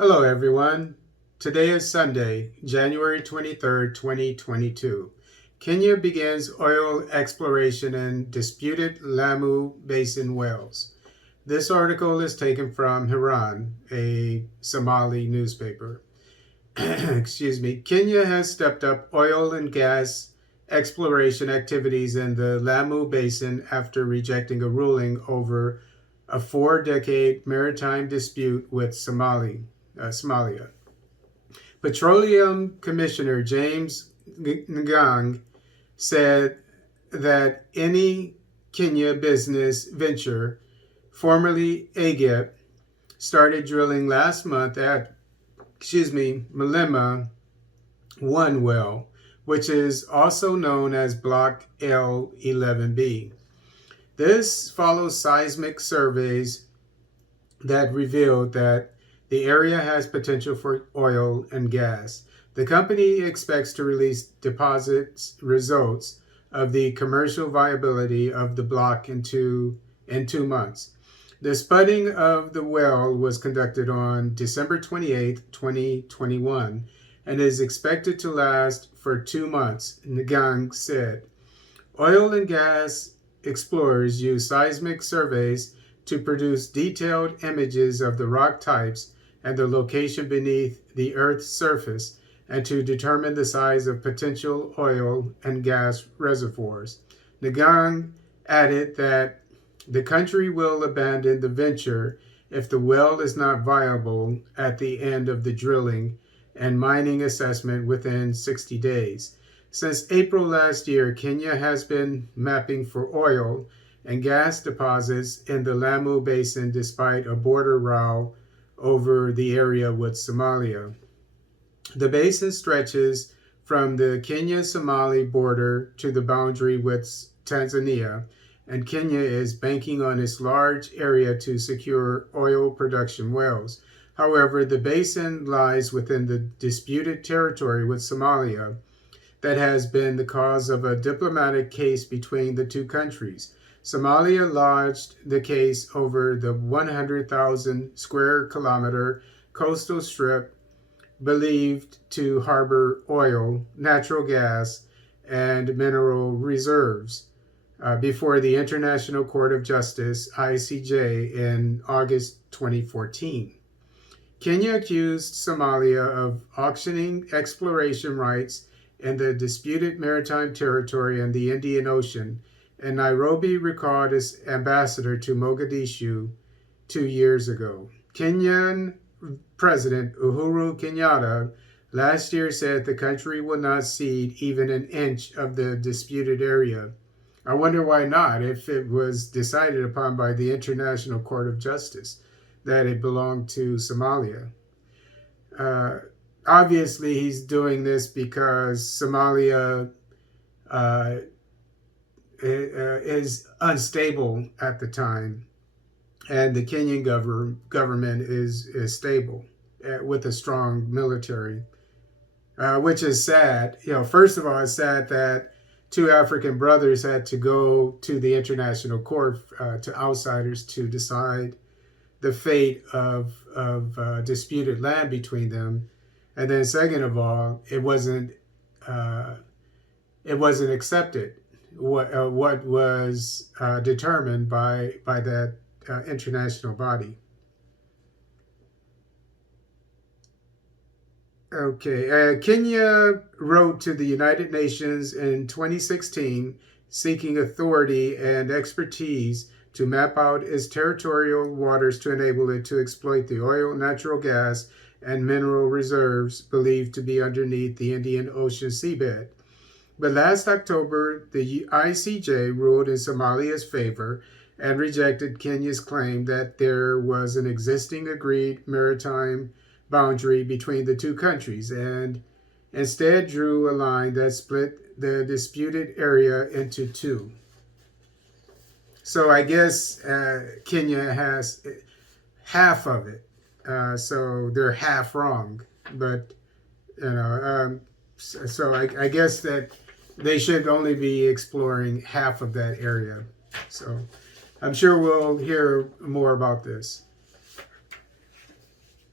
Hello, everyone. Today is Sunday, January 23rd, 2022. Kenya begins oil exploration in disputed Lamu Basin wells. This article is taken from Hiran, a Somali newspaper. Excuse me. Kenya has stepped up oil and gas exploration activities in the Lamu Basin after rejecting a ruling over a 4-decade maritime dispute with Somalia. Petroleum Commissioner James Ngang said that any Kenya business venture, formerly AGEP, started drilling last month at Malema 1 well, which is also known as Block L11B. This follows seismic surveys that revealed that the area has potential for oil and gas. The company expects to release deposits results of the commercial viability of the block in 2 months. The spudding of the well was conducted on December 28, 2021, and is expected to last for 2 months, Ngang said. Oil and gas explorers use seismic surveys to produce detailed images of the rock types and the location beneath the Earth's surface, and to determine the size of potential oil and gas reservoirs. Ngang added that the country will abandon the venture if the well is not viable at the end of the drilling and mining assessment within 60 days. Since April last year, Kenya has been mapping for oil and gas deposits in the Lamu Basin despite a border row over the area with Somalia. The basin stretches from the Kenya-Somali border to the boundary with Tanzania, and Kenya is banking on its large area to secure oil production wells. However, the basin lies within the disputed territory with Somalia that has been the cause of a diplomatic case between the two countries. Somalia lodged the case over the 100,000 square kilometer coastal strip believed to harbor oil, natural gas, and mineral reserves before the International Court of Justice, ICJ, in August 2014. Kenya accused Somalia of auctioning exploration rights in the disputed maritime territory in the Indian Ocean, and Nairobi recalled its ambassador to Mogadishu 2 years ago. Kenyan President Uhuru Kenyatta last year said the country will not cede even an inch of the disputed area. I wonder why not, if it was decided upon by the International Court of Justice that it belonged to Somalia. Obviously, he's doing this because Somalia is unstable at the time, and the Kenyan government is stable with a strong military, which is sad. First of all, it's sad that two African brothers had to go to the International Court to outsiders to decide the fate of disputed land between them. And then, second of all, it wasn't accepted what was determined by that international body. Okay, Kenya wrote to the United Nations in 2016 seeking authority and expertise to map out its territorial waters to enable it to exploit the oil, natural gas, and mineral reserves believed to be underneath the Indian Ocean seabed. But last October, the ICJ ruled in Somalia's favor and rejected Kenya's claim that there was an existing agreed maritime boundary between the two countries, and instead drew a line that split the disputed area into two. So I guess Kenya has half of it. So they're half wrong. But, so I guess that they should only be exploring half of that area. So I'm sure we'll hear more about this.